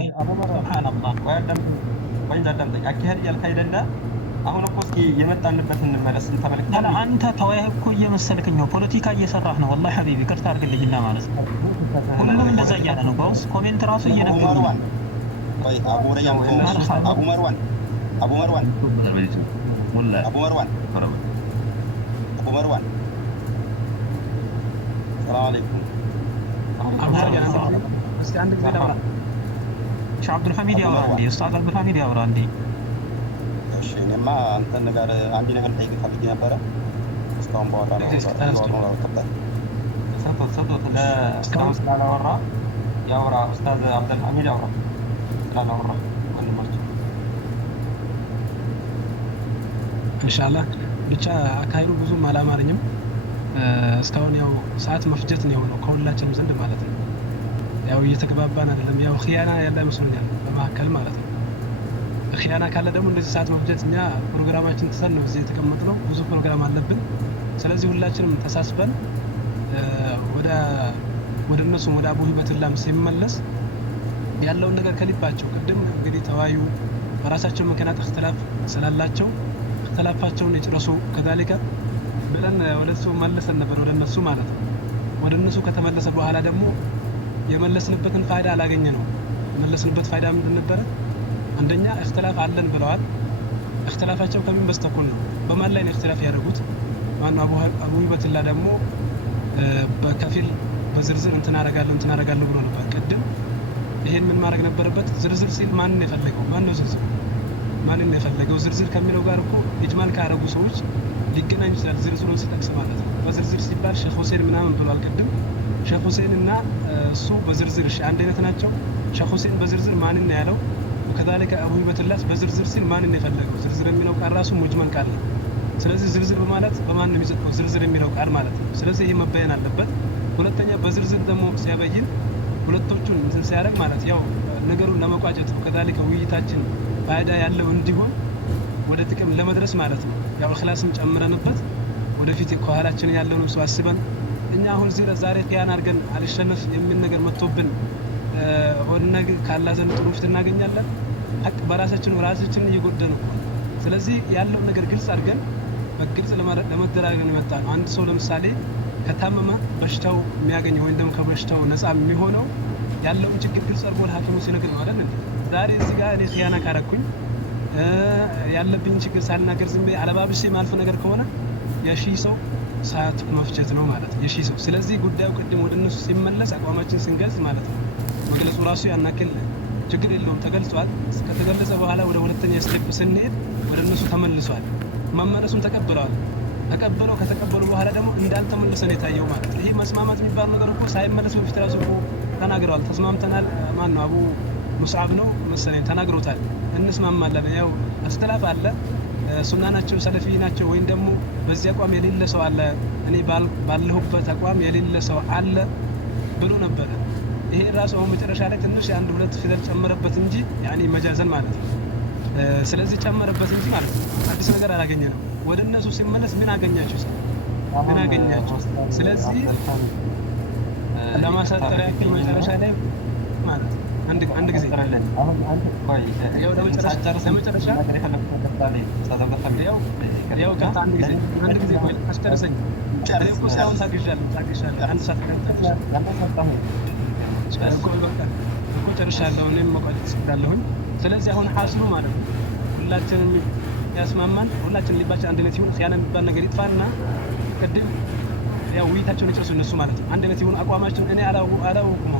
ሱብሃንአላህ ወይንዳዳምጠኝ አካሄድ እያልክ አይደለ? አሁን እኮ እስኪ የመጣንበት እንመለስ ተመልክተን። አንተ ተወያይ እኮ እየመሰልክኝ ነው፣ ፖለቲካ እየሰራህ ነው። ወላሂ ሐቢቢ ይቅርታ አድርግልኝና ማለት ነው። ሁሉም እንደዛ እያለ ነው። በውስጥ ኮሜንት ራሱ እየነገሩ ነው። ቆይ አቡ መርዋን ሰላም አለይኩም። እስቲ አንድ ጊዜ ላውራ። ሼህ አብዱል ሐሚድ ያውራ እንዴ? ኡስታዝ አብዱል ሐሚድ ያውራ እንዴ? እሺ እኔማ አንተን ነገር አንድ ነገር ጠይቅ ፈልጌ ነበረ። እስካሁን ባወራ ነው ሰጥቶት ለእስካሁን ስላላወራ ያውራ። ኡስታዝ አብዱል ሐሚድ ያውራ ስላላወራ ወንድማችን ኢንሻአላህ። ብቻ አካሄዱ ብዙም አላማረኝም። እስካሁን ያው ሰዓት መፍጀት ነው የሆነው ከሁላችንም ዘንድ ማለት ነው። ያው እየተግባባን አይደለም። ያው ኺያና ያለ መስሎኛል በመካከል ማለት ነው። ኺያና ካለ ደግሞ እንደዚህ ሰዓት መፍጀት፣ እኛ ፕሮግራማችን ትተን ነው እዚህ የተቀመጥነው። ብዙ ፕሮግራም አለብን። ስለዚህ ሁላችንም ተሳስበን ወደ እነሱም ወደ አቡ ሂበትላም ሲመለስ ያለውን ነገር ከልባቸው ቅድም እንግዲህ ተዋዩ በራሳቸው ምክንያት እክትላፍ ስላላቸው እክትላፋቸውን የጨረሱ ከዛሊከ ብለን ወደሱ መለሰን ነበር፣ ወደ እነሱ ማለት ነው። ወደ እነሱ ከተመለሰ በኋላ ደግሞ የመለስንበትን ፋይዳ አላገኘ ነው። የመለስንበት ፋይዳ ምንድን ነበረ? አንደኛ እክትላፍ አለን ብለዋል። እክትላፋቸው ከምን በስተኩል ነው? በማን ላይ ነው እክትላፍ ያደረጉት? ማነው አቡ ሂበትላ ደግሞ በከፊል በዝርዝር እንትን አደርጋለሁ ብሎ ነበር ቅድም። ይሄን ምን ማድረግ ነበረበት? ዝርዝር ሲል ማን ነው የፈለገው? ማን ነው ዝርዝር? ማን ነው የፈለገው? ዝርዝር ከሚለው ጋር እኮ ኢጅማል ካደረጉ ሰዎች ሊገናኝ ይችላል። ዝርዝሩን ሲጠቅስ ማለት ነው። በዝርዝር ሲባል ሼክ ሁሴን ምናምን ብሏል ቅድም። ሼክ ሁሴን እና እሱ በዝርዝር እሺ አንድ አይነት ናቸው። ሼክ ሁሴን በዝርዝር ማንን ነው ያለው? ከዛለከ አቡ ሂበትላህ በዝርዝር ሲል ማንን ነው የፈለገው? ዝርዝር የሚለው ቃል ራሱ ሙጅመል ቃል ነው። ስለዚህ ዝርዝር በማለት በማን ነው የሚዘቀው? ዝርዝር የሚለው ቃል ማለት ነው። ስለዚህ ይሄ መበየን አለበት። ሁለተኛ በዝርዝር ደግሞ ሲያበይን ሁለቶቹን እንትን ሲያደርግ ማለት ያው ነገሩን ለመቋጨት ከዛለከ ውይይታችን ፋይዳ ያለው እንዲሆን ወደ ጥቅም ለመድረስ ማለት ነው። ያው እኽላስም ጨምረንበት ወደፊት ከኋላችን ያለውን ሰው አስበን እኛ አሁን ዛሬ ኺያና አድርገን አልሸነፍ የሚል ነገር መጥቶብን ወነግ ካላ ዘንድ ጥሩ ፊት እናገኛለን። ሐቅ በራሳችን እየጎደን ነው። ስለዚህ ያለው ነገር ግልጽ አድርገን በግልጽ ለመደራገን የመጣ ነው። አንድ ሰው ለምሳሌ ከታመመ በሽታው የሚያገኘው ወይም ደግሞ ከበሽታው ነፃ የሚሆነው ያለውን ችግር ግልጽ አድርጎ ለሐኪሙ ሲነግር ነው አይደል እንዴ? ዛሬ እዚህ ጋር እኔ ኺያና ካረኩኝ ያለብኝ ችግር ሳልናገር ዝም ብዬ አለባብሼ ማልፍ ነገር ከሆነ የሺህ ሰው ሰዓት መፍጀት ነው ማለት ነው። የሺህ ሰው። ስለዚህ ጉዳዩ ቅድም ወደ እነሱ ሲመለስ አቋማችን ስንገልጽ ማለት ነው መግለጹ ራሱ ያናክል ችግር የለውም ተገልጿል። ከተገለጸ በኋላ ወደ ሁለተኛ ስቴፕ ስንሄድ ወደ እነሱ ተመልሷል። መመለሱን ተቀብለዋል። ከተቀበሉ በኋላ ደግሞ እንዳልተመለሰ ነው የታየው ማለት ነው። ይሄ መስማማት የሚባል ነገር እኮ ሳይመለስ በፊት ራሱ ተናግረዋል። ተስማምተናል። ማን ነው አቡ ሙስዓብ ነው መሰለኝ ተናግሮታል። እንስማማለን። ያው አስተላፍ አለ። ሱና ናቸው ሰለፊ ናቸው ወይም ደግሞ በዚህ አቋም የሌለ ሰው አለ፣ እኔ ባለሁበት አቋም የሌለ ሰው አለ ብሎ ነበር። ይሄ ራሱ አሁን መጨረሻ ላይ ትንሽ አንድ ሁለት ፊደል ጨመረበት እንጂ ያኔ መጃዘን ማለት ነው። ስለዚህ ጨመረበት እንጂ ማለት ነው አዲስ ነገር አላገኘ ነው። ወደ እነሱ ሲመለስ ምን አገኛችሁ? ምን አገኛችሁ? ስለዚህ ለማሳጠር ያክል መጨረሻ ላይ ማለት ነው አንድ ጊዜ ያው ለመጨረሻ ያው አንድ ጊዜ ቆይ አስጨርሰኝ። እኮ ሳይሆን ታግሻለሁ አንድ ሰዓት እኮ ጨርሻለሁ። እኔም መቋጨት እችላለሁኝ። ስለዚህ አሁን ሐስሉ ማለት ነው ሁላችንም ያስማማን፣ ሁላችንም ልባችን አንድነት ይሁን። ኺያና የሚባል ነገር ይጥፋና ቅድም ያው ውይይታቸውን ይጨርሱ እነሱ ማለት ነው። አንድነት ይሁን አቋማችን። እኔ አላውቅም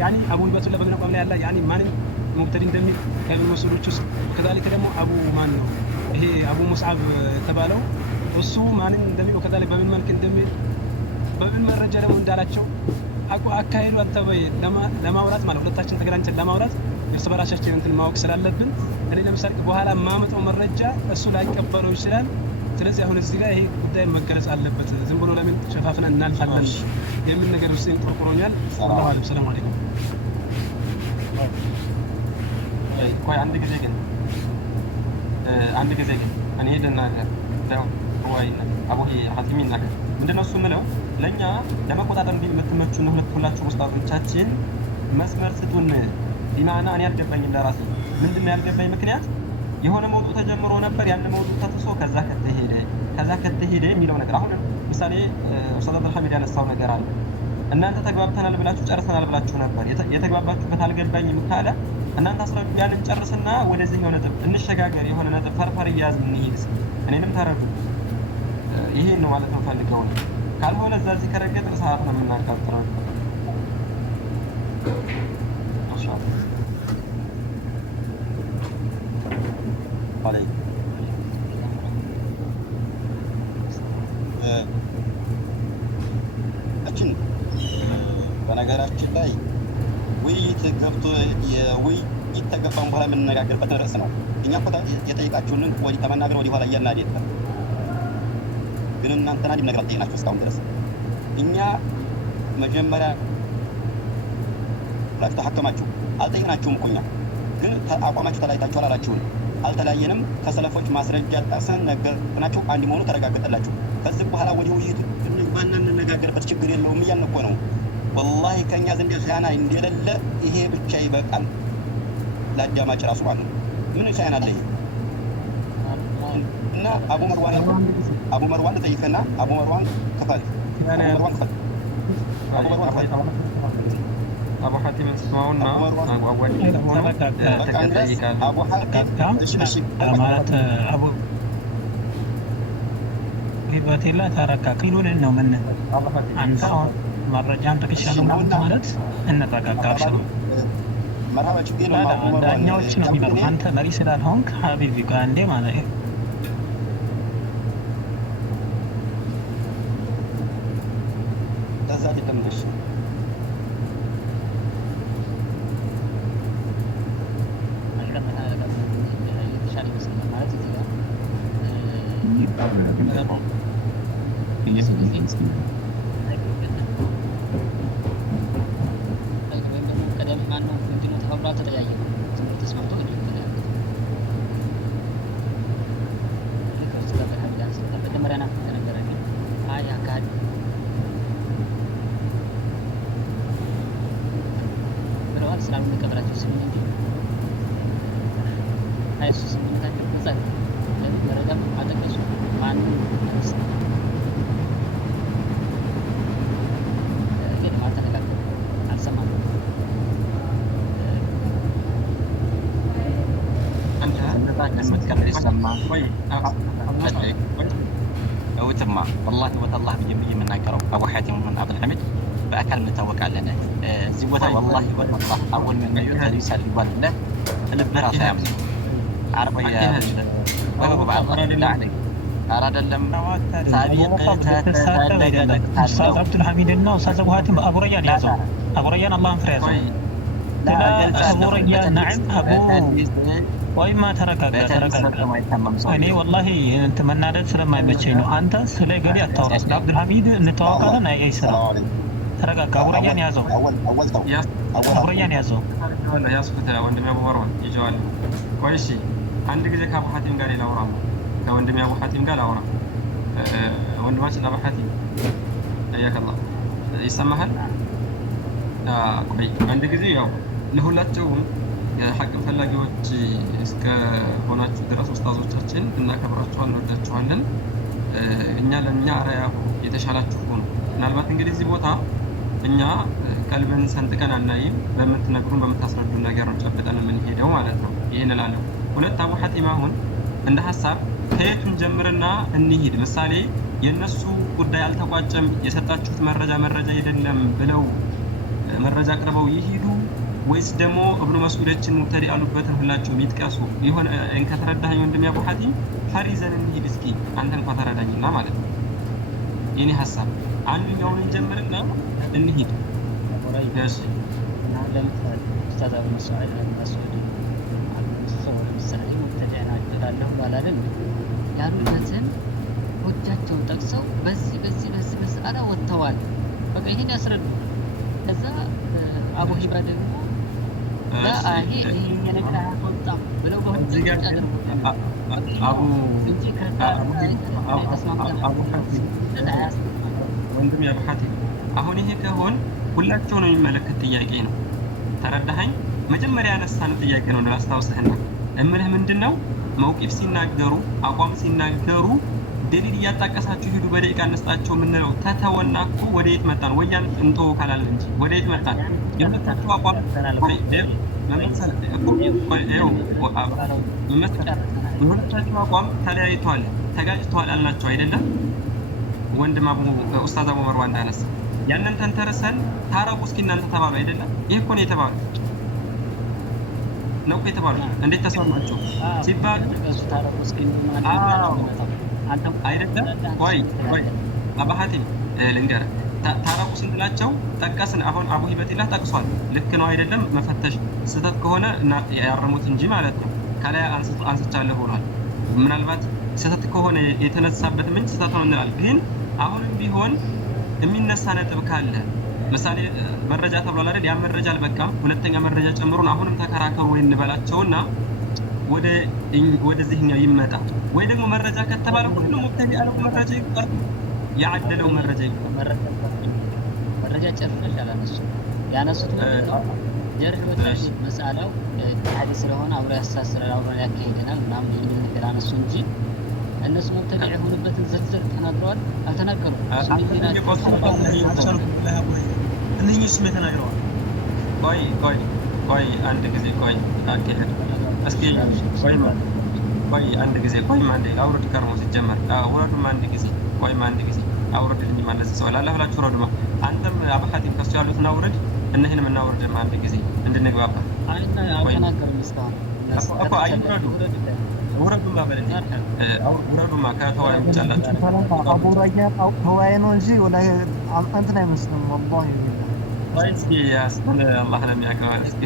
ያኒ አቡ ሂበቱላህ በምን አቋም ላይ ያለ ያኒ ማንም ሙብተዲ እንደሚል ከኢብኑ መስዑዶች ውስጥ ከዛሊከ ደግሞ አቡ ማን ነው ይሄ አቡ ሙስዓብ የተባለው እሱ ማንን እንደሚል ከዛሊከ በምን መልክ እንደሚል በምን መረጃ ደግሞ እንዳላቸው አካሄዱ አልተበየ ለማውራት ማለት ሁለታችን ተገናኝተን ለማውራት እርስ በራሳችን እንትን ማወቅ ስላለብን እኔ ለምሳሌ በኋላ ማመጣው መረጃ እሱ ላይቀበለው ይችላል። ስለዚህ አሁን እዚህ ጋር ይሄ ጉዳይ መገለጽ አለበት። ዝም ብሎ ለምን ሸፋፍነን እናልፋለን የሚል ነገር ውስጥ እንቆርቆሮኛል። ሰላም አለይኩም። ቆይ አንድ ጊዜ ግን እኔ ልናገር ወይ አቡ ሐቲም ይናገር። ምንድነው እሱ ምለው ለኛ ለመቆጣጠር እንዲህ የምትመቹን ሁላችሁ ኡስታዞቻችን መስመር ስጡን። ቢማዕና እኔ አልገባኝም ለራሴ። ምንድን ነው ያልገባኝ ምክንያት የሆነ መውጡ ተጀምሮ ነበር፣ ያን መውጡ ተጥሶ ከዛ ከተሄደ የሚለው ነገር አሁን ምሳሌ ኡስታዝ አብዱልሐሚድ ያነሳው ነገር አለ። እናንተ ተግባብተናል ብላችሁ ጨርሰናል ብላችሁ ነበር። የተግባባችሁበት አልገባኝም ካለ እናንተ አስረዱ፣ ያንን ጨርስና ወደዚህኛው ነጥብ እንሸጋገር፣ የሆነ ነጥብ ፈርፈር እያያዝን እንሂድ። እኔንም ተረዱ። ይሄን ነው ማለት ነው ፈልገው ነው። ካልሆነ እዛ እዚህ ከረገጥን ሰዓት ነው የምናቃጥረው። በነገራችን ላይ ውይይት ገብቶ የውይይት ተገባን በኋላ የምንነጋገርበት ርዕስ ነው። እኛ እኮ የጠይቃችሁንን ወዲህ ተመናገር ወዲህ ኋላ እያልን አይደለም፣ ግን እናንተን አንድም ነገር አልጠየቅናችሁ እስካሁን ድረስ። እኛ መጀመሪያ ብላችሁ ተሐከማችሁ፣ አልጠየቅናችሁም እኮ እኛ ግን አቋማችሁ ተለያይታችኋል አላችሁን። አልተለያየንም። ከሰለፎች ማስረጃ ጠቅሰን ነገርናችሁ፣ አንድ መሆኑ ተረጋገጠላችሁ። ከዚህ በኋላ ወዲህ ውይይቱ እንግባና እንነጋገርበት፣ ችግር የለውም እያልን እኮ ነው። ወላሂ ከእኛ ዘንድ ኺያና እንደሌለ ይሄ ብቻ ይበቃል፣ ለአዳማጭ ራሱ ማለት ነው። ምን ኺያና አለ ይሄ? እና አቡ መርዋን ጠይቀና አቡ መርዋን ክፈል፣ አቡ ሐቲም ስማውና ማለት አቡ ሂበቴላ ተረካ ቂሉልን ነው ምን አንተ መረጃን ጠቅሻለሁ ማለት እንረጋጋ። አብሽሩ ዳኛዎች ነው የሚመሩት። አንተ መሪ ስላልሆንክ ሀቢቢ ጋር እንዴ ማለት ከዛ ተደምደሽ وتما والله والله بيجي من ناقروا ابو حاتم من عبد الحميد باكل متوقع لنا زيوته والله والله اول من يرسل يسلم والله البرا سام عربيه وهو بعض لا عليك اراد لما استاذ عبد الحميد انه استاذ ابو حاتم ابو ريان يازو ابو ريان الله يغفر يازو ابو ريان نعم ابو ወይማ ተረጋጋ። እኔ ወላሂ እንትን መናደድ ስለማይመቸኝ ነው። አንተ ስለ ገሌ አታውራ፣ ስለ አብዱልሐሚድ እንተዋወቃለን። አይሰራም። ተረጋጋ። አቡረያን ያዘው፣ አቡረያን ያዘው። ያስኩት ወንድሜ አቡ መርዋን ይዤዋለሁ። ቆይ እሺ፣ አንድ ጊዜ ከአቡ ሐቲም ጋር ላውራ፣ ከወንድሜ አቡ ሐቲም ጋር ላውራ። ወንድማችን አቡ ሐቲም አያከላህ ይሰማሃል? ቆይ አንድ ጊዜ ያው ለሁላቸውም የሐቅ ፈላጊዎች እስከ ሆናችሁ ድረስ ኡስታዞቻችን እናከብራችኋለን፣ እንወዳችኋለን። እኛ ለእኛ አርአያ የተሻላችሁ ሆኑ። ምናልባት እንግዲህ እዚህ ቦታ እኛ ቀልብን ሰንጥቀን አናይም። በምትነግሩን በምታስረዱን ነገር ነው ጨብጠን የምንሄደው ማለት ነው። ይህን እላለሁ። ሁለት አቡ ሐቲም አሁን እንደ ሀሳብ ከየቱን ጀምርና እንሂድ። ምሳሌ የእነሱ ጉዳይ አልተቋጨም፣ የሰጣችሁት መረጃ አይደለም ብለው መረጃ አቅርበው ይሂዱ ወይስ ደግሞ እብኑ መስዑዶችን ሙብተዲ አሉበትን ሁላቸውም ይጥቀሱ? የሆነ ከተረዳኸኝ ወንድሜ አቡ ሐቲም ፈሪዘን እንሂድ እስኪ አንተ እንኳን ተረዳኝና ማለት ነው። የኔ ሀሳብ አንዱኛውን እንጀምርና እንሂድ። እሺ ኡስታዝ አቡ መስዑድ ለምሳሌ ሙብተዲ ናቸው ባላለን ያሉበትን ወጃቸውን ጠቅሰው በዚህ አላ ወጥተዋል። በቃ ይሄን ያስረዱ። ከዛ አቡ ሂባ ደግሞ ወንድሜ አቡ ሐቲም አሁን ይሄ ከሆነ ሁላቸው ነው የሚመለከት ጥያቄ ነው። ተረዳኸኝ? መጀመሪያ ያነሳን ጥያቄ ነው ላስታውስህና እምልህ ምንድነው መውቂፍ ሲናገሩ አቋም ሲናገሩ ደሊል እያጣቀሳችሁ ሂዱ በደቂቃ እንስጣቸው የምንለው ተተወና እኮ ወደ የት መጣን? ወያን እንቶ ካላል እንጂ ወደ የት መጣን? የሁለታችሁ አቋም የሁለታችሁ አቋም ተለያይቷል፣ ተጋጭቷል አልናቸው አይደለም? ወንድም ኡስታዝ አቡ መርዋ እንዳነሳ ያንን ተንተርሰን ታረቁ እስኪ እናንተ ተባሉ አይደለም? ይሄ እኮ ነው የተባለው ነው እኮ የተባለው። እንዴት ተስማማችሁ ሲባል አይደለም? ቆይ አባ ሐቲም ልንገርህ፣ ታረቁ ስንላቸው ጠቀስን። አሁን አቡ ሂበቲላህ ጠቅሷል። ልክ ነው አይደለም? መፈተሽ ስህተት ከሆነ ያርሙት እንጂ ማለት ነው። ከላይ አንስቻለሁ ብሏል። ምናልባት ስህተት ከሆነ የተነሳበት ምንጭ ስህተት ነው እንላለን። ግን አሁንም ቢሆን የሚነሳ ነጥብ ካለ ምሳሌ መረጃ ተብሏል አይደል? ያ መረጃ አልበቃም፣ ሁለተኛ መረጃ ጨምሩን፣ አሁንም ተከራከሩ ወይ እንበላቸውና ወደዚህኛው ይመጣ። ወይ ደግሞ መረጃ ከተባለ ሁሉም ሙብተዲ ያለው መረጃ ይቀር፣ ያዓደለው መረጃ ይቀር። መረጃ ጨርሰሽ አላነሱ ያነሱት ጀርህ ወጣሽ መስአላው ሐዲስ ስለሆነ አብሮ ያሳስራል፣ አብሮ ያካሂደናል ምናምን ይሄን ነገር አነሱ እንጂ እነሱ ሙብተዲ የሆኑበትን ዝርዝር ተናግረዋል አልተናገሩም? እነኚህ ስም ተናግረዋል። ቆይ አንድ ጊዜ ቆይ አከለ እስኪ ቆይ አንድ ጊዜ ቆይ ማንዴ አውርድ ከርሞ ሲጀመር ወረዱማ አንድ ጊዜ ቆይማ አንድ ጊዜ አውርድልኝ ማለት ሰው አላህ ብላችሁ ወረዱማ። አንተም አቡ ሐቲም ከሱ ያሉትን አውርድ እነህንም እናውርድማ አንድ ጊዜ እንድንግባባ። እኮ አይውረዱ ውረዱማ በለኝ ውረዱማ ከተዋይ ውጫላችሁ አቡ ረያ ተዋይ ነው እንጂ ወላሂ እንትን አይመስልም ወላሂ። ቆይ እስኪ ያስነ አላህ ነው የሚያውቀው። እስኪ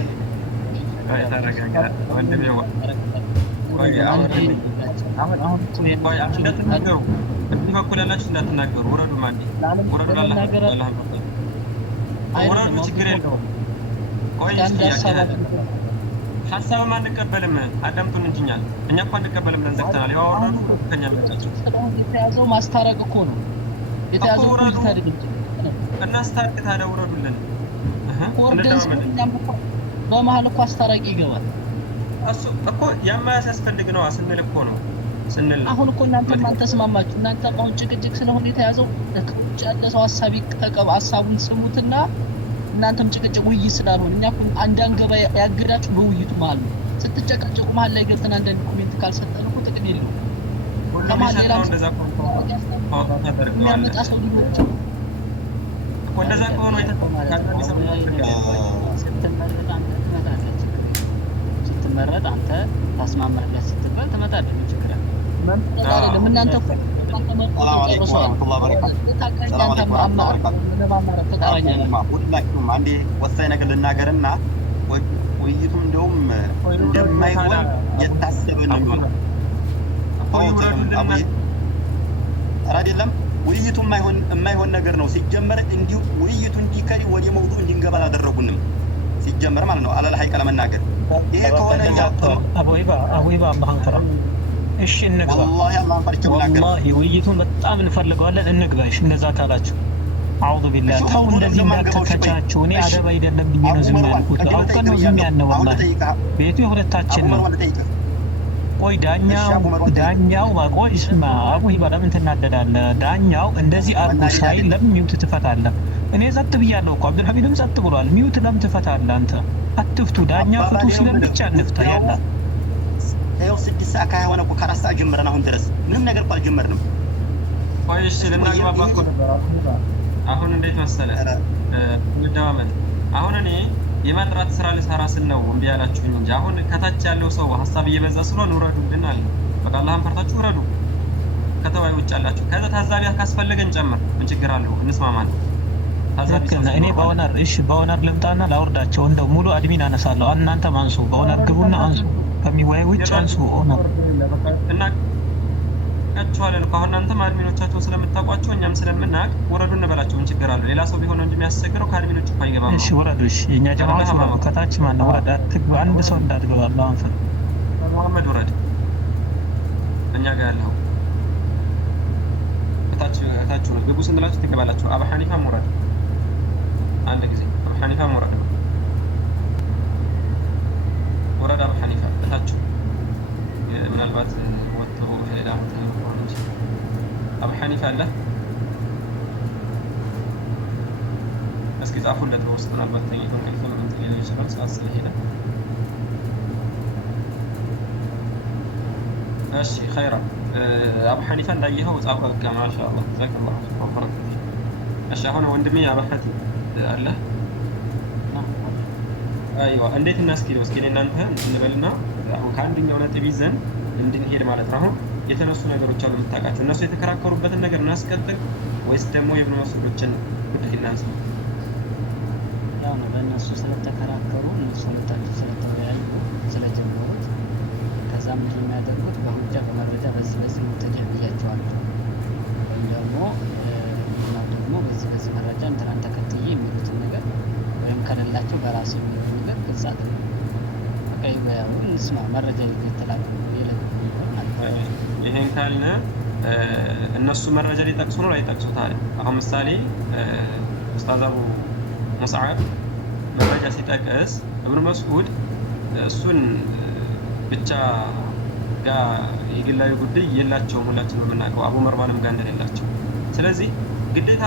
ቆይ ተረጋጋ ወንድሜ። ቆይ አውርድልኝ ቆይ እንዳትናገሩ በዚህ በኩል ያላችሁ እንዳትናገሩ። ውረዱማ እንዴ ውረዱ አላህ ውረዱ ችግር የለውም። ቆይ እስኪ ሀሳብም አንቀበልም አዳምጡን እንጂ እኛ እኮ አንቀበልም ብለን ዘግተናል። ያው አወራዱ ከኛ መጣችሁ የተያዘው ማስታረቅ እኮ ነው የተያዘው እናስታርቅ። ታዲያ ውረዱልን በመሀል እኮ አስታራቂ ይገባል እሱ እኮ ያማያስፈልግ ነው ስንል እኮ ነው ስንል አሁን እኮ እናንተ ተስማማችሁ። እናንተ አሁን ጭቅጭቅ ስለሆነ የተያዘው ያለ ሰው ሀሳብ ይቀቀብ ሀሳቡን ስሙትና እናንተም ጭቅጭቅ ውይይት ስላልሆነ እኛ እኮ አንዳንገባ ያግዳችሁ በውይይቱ መሀል ነው። ስትጨቀጭቁ መሀል ላይ ገብተን አንዳንድ ኮሜንት ካልሰጠን እኮ ጥቅም የለውም። ከመሀል ሌላ እንደዛ ሰው ሊኖር እኮ እንደዛ ከሆነ ስትመረጥ አንተ ታስማማለህ ስትባል ትመጣለህ። ችግር አይደለም። እናንተ ሁላችሁም አንዴ ወሳኝ ነገር ልናገርና ውይይቱም እንደውም እንደማይሆን የታሰበ ነው የሚሆነው። አይደለም ውይይቱ የማይሆን ነገር ነው ሲጀመር። እንዲሁ ውይይቱ እንዲከሪ ወደ መውዱ እንድንገባ አላደረጉንም ሲጀመር ማለት ነው። አላህ ሀይቅ ለመናገር ይሄ ከሆነ አቡይባ አላህን ፍራ። እሺ እንግባ። ወላሂ ውይይቱን በጣም እንፈልገዋለን። እንግባ። እሺ እንደዛ ካላችሁ አውዱ ቢላህ ተው። እንደዚህ እንዳትከቻችሁ። እኔ አደብ አይደለም ብዬ ነው ዝም ያልኩት። አውቀን ነው ዝም ያልነው። ወላሂ ቤቱ የሁለታችን ነው። ቆይ ዳኛው ማቆይ እስማ አቡይባ ለምን ትናደዳለህ? ዳኛው እንደዚህ አርጉ ሳይል ለምን ሚውት ትፈታለህ? እኔ ጸጥ ብያለሁ እኮ አብዱልሐሚድም ጸጥ ብሏል። ሚውት ለምን ትፈታለህ አንተ? አትፍቱ። ዳኛው ፍቱ ሲለን ብቻ እንፍታ። ያላ ይኸው 6 ሰዓት ከሆነ እኮ ከ4 ሰዓት ጀምረን አሁን ድረስ ምንም ነገር እኮ አልጀመርንም። ቆይ እሺ ልናግባባ እኮ ነበር። አሁን እንዴት መሰለህ እንደማመን አሁን እኔ የማጥራት ስራ ልሰራ ስል ነው እምቢ ያላችሁኝ እንጂ አሁን ከታች ያለው ሰው ሀሳብ እየበዛ ስለሆነ ውረዱልን አለ። በቃ አላህን ፈርታችሁ ውረዱ። ከተወያዩ ውጭ አላችሁ። ከዛ ታዛቢ ካስፈለገን ጨምር፣ ምን ችግር አለው? እንስማማለን። እኔ በኦነር እሺ በኦነር ልምጣና ላውርዳቸው። እንደው ሙሉ አድሚን አነሳለሁ። እናንተም አንሱ፣ በኦነር ግቡና አንሱ። ከሚወያዩ ውጭ አንሱ። ኦነር እና ያቻለን እኮ አሁን እናንተም አድሚኖቻቸውን ስለምታውቋቸው እኛም ስለምናውቅ ውረዱ እንበላቸው። ምን ችግር አለው? ሌላ ሰው ቢሆን እንጂ የሚያስቸግረው ከአድሚኖች እኮ አይገባም። እሺ ውረዱ። እሺ የኛ ጀማዓት ነው። ከታች ማን ነው? ወረዳ ትግባ። አንድ ሰው እንዳትገባ አላህን ፍራ። መሐመድ ውረድ። እኛ ጋር ያለው ከታች ነው። ግቡ ስንላችሁ ትገባላችሁ። አቡ ሐኒፋም ውረድ። አንድ ጊዜ አቡ ሐኒፋም ውረድ። ማይክ አለ? እስኪ ጻፉለት በውስጥ ምናልባት ተኝቶ እንቅልፍ እንትን ሊል ይችላል ሰዓት ስለሄደ። እሺ ኸይራ አቡ ሐኒፋ እንዳየኸው ጻፈ። በቃ ማሻአላህ ጀዛከላሁ ኸይረን። እሺ አሁን ወንድሜ አቡ ሐቲም አለ? አይዋ እንዴት እናስኪደው? እስኪ እናንተ እንበልና አሁን ከአንደኛው ነጥብ ይዘን እንድንሄድ ማለት ነው። አሁን የተነሱ ነገሮች አሉ የምታውቃቸው፣ እነሱ የተከራከሩበትን ነገር እናስቀጥል ወይስ ደግሞ የኢብኑ መስዑዶችን ጉዳይ እናንሳ? ያው ነው በእነሱ ስለተከራከሩ እነሱ ሁለታቸው ስለተወያዩ ስለጀመሩት ከዛም ብዙ የሚያደርጉት በሁጃ በመረጃ በዚህ ሙተጃ ብያቸዋለሁ ወይም ደግሞ በዚህ መረጃ እንትናን ተከትዬ የሚሉትን ነገር ወይም ከሌላቸው በራሱ የሚሉት ነገር ግልጽ አድርገው በቃ ይበያው እንስማ። መረጃ ይከተላሉ ይሄን ካልን እነሱ መረጃ ሊጠቅሱ ነው ላይጠቅሱ ታዲያ? አሁን ምሳሌ ኡስታዝ አቡ ሙስዓብ መረጃ ሲጠቅስ እብኑ መስዑድ እሱን ብቻ ጋር የግላዊ ጉዳይ የላቸውም፣ ሁላችንም የምናውቀው አቡ መርዋንም ጋር እንደሌላቸው። ስለዚህ ግዴታ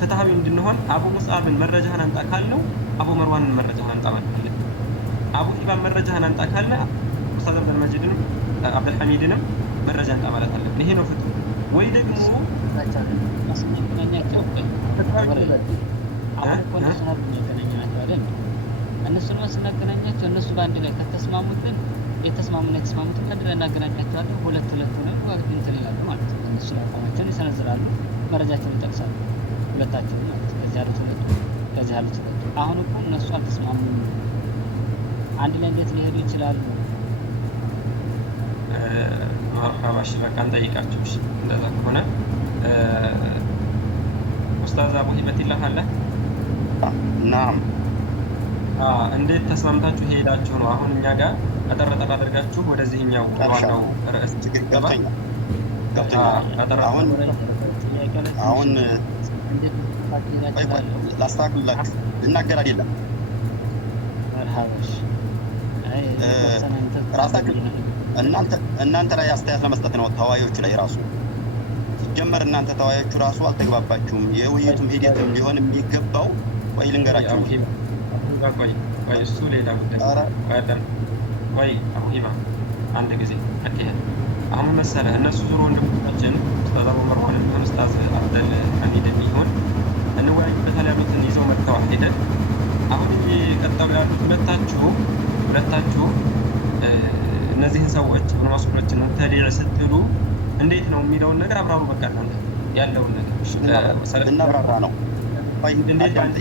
ፍትሃዊ እንድንሆን አቡ ሙስዓብን መረጃህን አንጣ ካልነው አቡ መርዋንን መረጃህን አንጣ ማለት አለ። አቡ ሂባን መረጃህን አንጣ ካለ ኡስታዝ አብዱል መጂድንም አብዱል ሐሚድንም መረጃ አንጣ ማለት አለብን። ይሄ ነው ፍትህ። ወይ ደግሞ እነሱን ስናገናኛቸው እነሱ በአንድ ላይ ከተስማሙትን የተስማሙትን አንድ ላይ እናገናኛቸዋለን። ሁለት ነው እንትን ይላሉ ማለት ነው። እነሱ አቋማቸውን ይሰነዝራሉ፣ መረጃቸውን ይጠቅሳሉ። ሁለታቸው ማለት ነው። ከዚህ ያሉት ሁለቱ አሁን እኮ እነሱ አልተስማሙም። አንድ ላይ እንዴት ሊሄዱ ይችላሉ? መርሐባሽ በቃ እንጠይቃቸው። እሺ እንደዛ ከሆነ ኡስታዝ አቡ ሂበቲላህ አለ? ናም እንዴት ተስማምታችሁ ሄዳችሁ ነው? አሁን እኛ ጋር አጠር አድርጋችሁ ወደዚህኛው ዋናው ርዕስ ገብቶኛል። አሁን ላስተካክልላችሁ ልናገር አይደለም ራሳችሁ እናንተ ላይ አስተያየት ለመስጠት ነው። ተዋዮቹ ላይ ራሱ ሲጀመር እናንተ ተዋዮቹ ራሱ አልተግባባችሁም። የውይይቱም ሂደትም ሊሆን የሚገባው ወይ ልንገራችሁ ወይ እሱ ሌላ ጉዳይ ወይ አቡ ሂባ አንድ ጊዜ አትሄድ። አሁን መሰለህ እነሱ ዙሮ ወንድሞቻችን ኡስታዝ አቡ መርዋንም ኡስታዝ አብደል ሐሚድን ይሁን እንወያዩበታል ያሉትን ይዘው መጥተዋል ሄደን አሁን እየቀጠሉ ያሉት ሁለታችሁ እነዚህን ሰዎች ኢብኑ መስዑዶችን ሙብተዲዕ ስትሉ እንዴት ነው የሚለውን ነገር አብራሩ። በቃ እናንተ ያለውን ነገር ልናብራራ ነው። እንዴት አንተ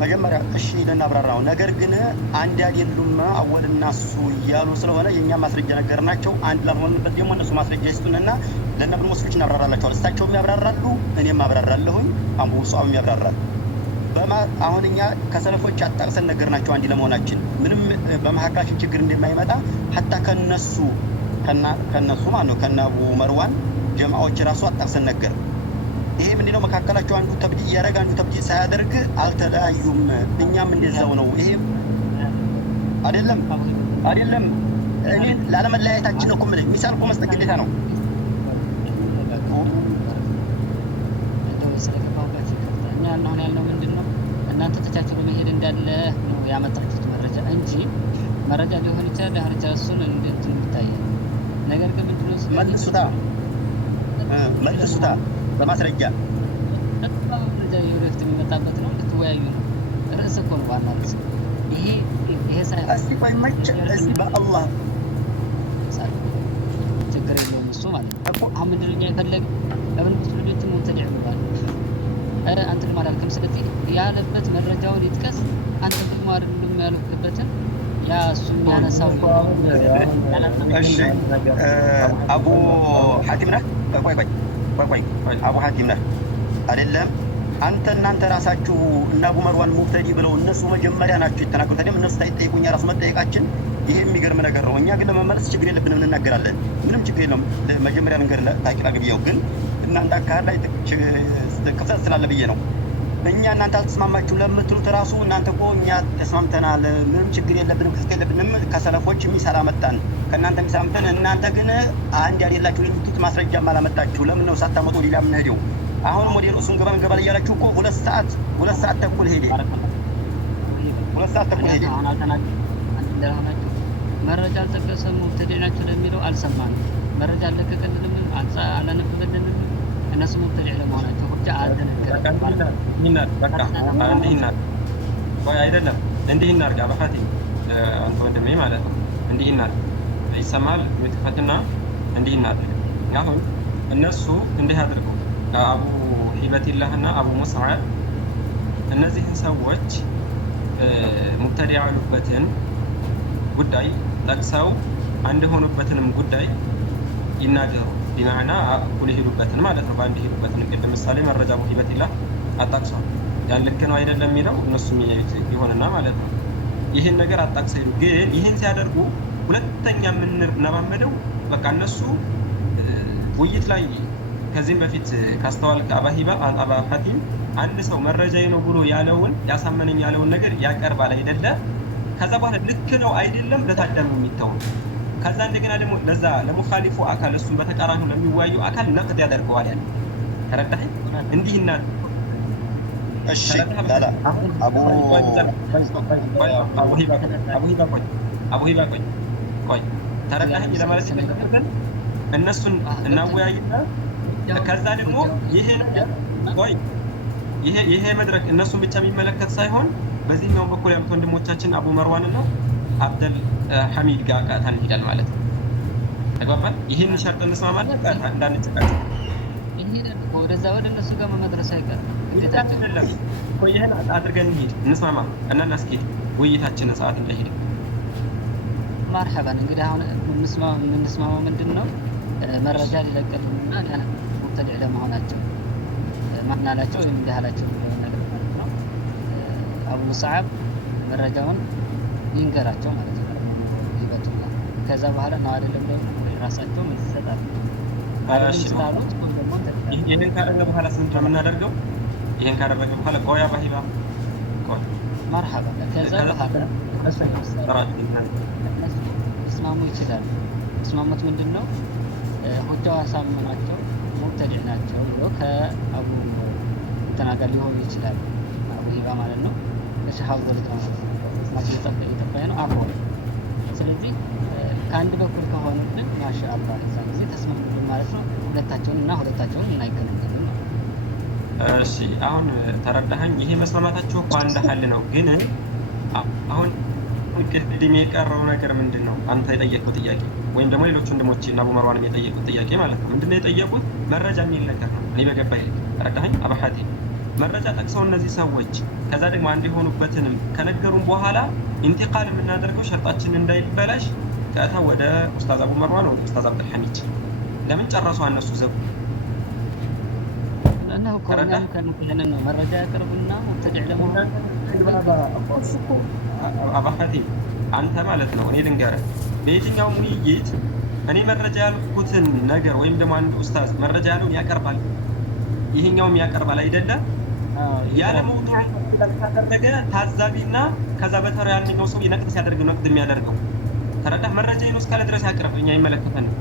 መጀመሪያ እሺ ልናብራራ ነው። ነገር ግን አንድ አይደሉም አወልና እሱ እያሉ ስለሆነ የኛ ማስረጃ ነገር ናቸው። አንድ ላልሆንበት ደግሞ እነሱ ማስረጃ ይስጡንና ለእነ ኢብኑ መስዑድ እናብራራላቸዋል። እሳቸውም ያብራራሉ፣ እኔም አብራራለሁኝ፣ አቡ ሙስዓብም ያብራራል። አሁን እኛ ከሰለፎች አጣቅሰን ነገር ናቸው አንድ ለመሆናችን ምንም በመሀከላችን ችግር እንደማይመጣ ሐታ ከነሱ ማነው ከነ አቡ መርዋን ጀማዓዎች ራሱ አጣቅሰን ነገር። ይሄ ምንድነው መካከላቸው አንዱ ተብዲዕ እያደረገ አንዱ ተብዲዕ ሳያደርግ አልተለያዩም። እኛም እንደዛው ነው። ይሄ አይደለም እኔ ላለመለያየታችን እኮ ምን ሚሳል እኮ መስጠት ግዴታ ነው። አሁን ያልነው ምንድን ነው? እናንተ ተቻችሎ መሄድ እንዳለ ነው ያመጣችሁት መረጃ እንጂ መረጃ ሊሆን ይችላል ዳርቻ እሱን እንዴት ይታያል። ነገር ግን ምንድን ነው መልሱታ በማስረጃ መረጃ የወደፊት የሚመጣበት ነው። ልትወያዩ ነው። ርዕስ እኮ ነው ዋና ርዕስ ይሄ እስቲ ቆይ እስቲ በአላህ ችግር የለውም እሱ ማለት ነው። አሁን ምንድን ነው የፈለግ ለምን ሙስሊሞች ሙብተዲዕ ብለዋል አንተ ማለት ነው። ስለዚህ ያለበት መረጃውን ይጥቀስ። አንተ ደግሞ አይደለም ያለበትን ያ እሱ የሚያነሳው እሺ አቡ ሐቲም ነህ? ቆይ አቡ ሐቲም ነህ አይደለም? እናንተ ራሳችሁ እና አቡ መርዋን ሙብተዲ ብለው እነሱ መጀመሪያ ናቸው የተናገሩት። ታዲያ እነሱ ሳይጠይቁኝ ራሱ መጠየቃችን ይሄ የሚገርም ነገር ነው። እኛ ግን ለመመለስ ችግር የለብንም፣ እንናገራለን። ምንም ችግር የለውም። መጀመሪያ ነገር ታቂራ ግብየው ግን እናንተ አካባቢ ላይ ክፍተት ስላለ ብዬ ነው። እኛ እናንተ አልተስማማችሁ ለምትሉት ራሱ እናንተ እኮ እኛ ተስማምተናል፣ ምንም ችግር የለብንም፣ ክፍት የለብንም፣ ከሰለፎች የሚሰራ መጣን፣ ከእናንተ የሚሰማምተን እናንተ ግን አንድ አይደላችሁ የምትሉት ማስረጃም አላመጣችሁ። ለምን ነው ሳታመጡ ሌላ የምንሄደው? አሁንም ወደ ርዕሱ እንገባለን እያላችሁ እኮ ሁለት ሰዓት ተኩል ሄደ። መረጃ አልጠቀሰም። ሙብተዲዕ ናቸው ለሚለው አልሰማንም። መረጃ አልለቀቀልንም፣ አላነበበልንም። እነሱ ሙብተዲዕ ለመሆናቸው ብቻ አልተነገረም። አይደለም እንዲህ እናድርግ። አባቴ አንተ ወንድሜ ማለት ነው። እንዲህ እናድርግ፣ ይሰማል ምትፈትና እንዲህ እናድርግ። አሁን እነሱ እንዲህ አድርገው አቡ ሂበቲላህና አቡ ሙስዓብ እነዚህን ሰዎች ሙብተዲዕ ያሉበትን ጉዳይ ጠቅሰው አንድ የሆኑበትንም ጉዳይ ይናገሩ። ቢማዕና እኩል የሄዱበትን ማለት ነው። በአንድ የሄዱበትን ቅድም ምሳሌ መረጃ አቡ ሂበቲላህ አጣቅሷል። ያን ልክ ነው አይደለም የሚለው እነሱ የሚያዩት ይሆንና ማለት ነው። ይህን ነገር አጣቅሰው ሄዱ። ግን ይህን ሲያደርጉ ሁለተኛ የምንለማመደው በቃ እነሱ ውይይት ላይ ከዚህም በፊት ካስተዋል አባ ሐቲም አንድ ሰው መረጃዬ ነው ብሎ ያለውን ያሳመነኝ ያለውን ነገር ያቀርባል አይደለ? ከዛ በኋላ ልክ ነው አይደለም ለታዳሚው የሚተው። ከዛ እንደገና ደግሞ ለዛ ለሙኻሊፉ አካል እሱን በተቃራኒው ለሚወያዩ አካል ነቅድ ያደርገዋል። ያለ ተረዳኸኝ? እንዲህና እሺ ላላ አቡ ሂባ ቆይ ተረዳኸኝ? ለማለት ሲፈልግ እነሱን እናወያይና ከዛ ደግሞ ይሄ መድረክ እነሱን ብቻ የሚመለከት ሳይሆን በዚህኛው በኩል ያሉት ወንድሞቻችን አቡ መርዋን እና አብደል ሐሚድ ጋር ቀጥታ እንሄዳለን ማለት ነው። ተግባባን? ይህን ሸርጥ እንስማማለን። ቀጥታ እንዳንጨቃጨቅ ወደዛ ወደ እነሱ ጋር መድረስ አይቀርም። ይህን አድርገን እንሂድ፣ እንስማማ እና እናስኬድ ውይይታችንን ሰዓት እንዳይሄድ። መርሐባን። እንግዲህ አሁን የምንስማማው ምንድን ነው? መረጃ ሊለቀልንና ሙብተዲዕ ለመሆናቸው ማናላቸው ወይም እንዳላቸው ነገር ማለት ነው። አቡ ሙስዓብ መረጃውን ይንገራቸው ማለት ነው። ይበቱላ ከዛ በኋላ ነው አይደለም ራሳቸው መልስ ይሰጣሉ። ይህን ካደረገ በኋላ ስንት ነው የምናደርገው? ይህን ካደረገ በኋላ ቆያ ባሂባ መርሐባ። ከዛ በኋላ ይስማሙ ይችላሉ። ይስማሙት ምንድን ነው? ሁጃው አሳመናቸው ሙብተዲዕ ናቸው ብሎ ከአቡ ተናጋሪ ሊሆኑ ይችላል። አቡ ሂባ ማለት ነው። ለሸሃው ዘልታ ማስለጠፍ እየተባየ ነው አብሮ። ስለዚህ ከአንድ በኩል ከሆኑልን ማሻአላህ እዛ ጊዜ ተስማሙልን ማለት ነው። ሁለታቸውን እናይገናኛለን ነው። እሺ አሁን ተረዳኸኝ? ይሄ መስማማታቸው እኮ አንድ ሀል ነው። ግን አሁን ቅድም የቀረው ነገር ምንድን ነው? አንተ የጠየቁት ጥያቄ ወይም ደግሞ ሌሎች ወንድሞች እና አቡ መርዋንም የጠየቁት ጥያቄ ማለት ነው። ምንድን ነው የጠየቁት? መረጃ የሚል ነገር ነው። እኔ በገባኝ ተረዳኸኝ? አባ ሐቲም መረጃ ጠቅሰው እነዚህ ሰዎች ከዛ ደግሞ አንድ የሆኑበትንም ከነገሩን በኋላ ኢንቲቃል የምናደርገው ሸርጣችን እንዳይበላሽ ቀጥታ ወደ ኡስታዝ አቡ መርዋን ወደ ኡስታዝ አብዱል ሐሚድ ለምን ጨረሱ? እነሱ ዘጉ እና ኮራናን ከነከነን ነው መረጃ ያቀርቡና ሙብተዲዕ ለመሆን አባ ሐቲም አንተ ማለት ነው። እኔ ልንገርህ በየትኛውም ውይይት እኔ መረጃ ያልኩትን ነገር ወይም ደግሞ አንድ ኡስታዝ መረጃ ያለውን ያቀርባል፣ ይሄኛውም ያቀርባል አይደለ? ያለ መውዱዕ ከተደረገ ታዛቢና ከዛ በተራ ያንኛው ሰው ይነቅድ ሲያደርግ ነው የሚያደርገው። ተረዳህ? መረጃ ነው እስካለ ድረስ ያቀርብ፣ እኛ አይመለከተንም።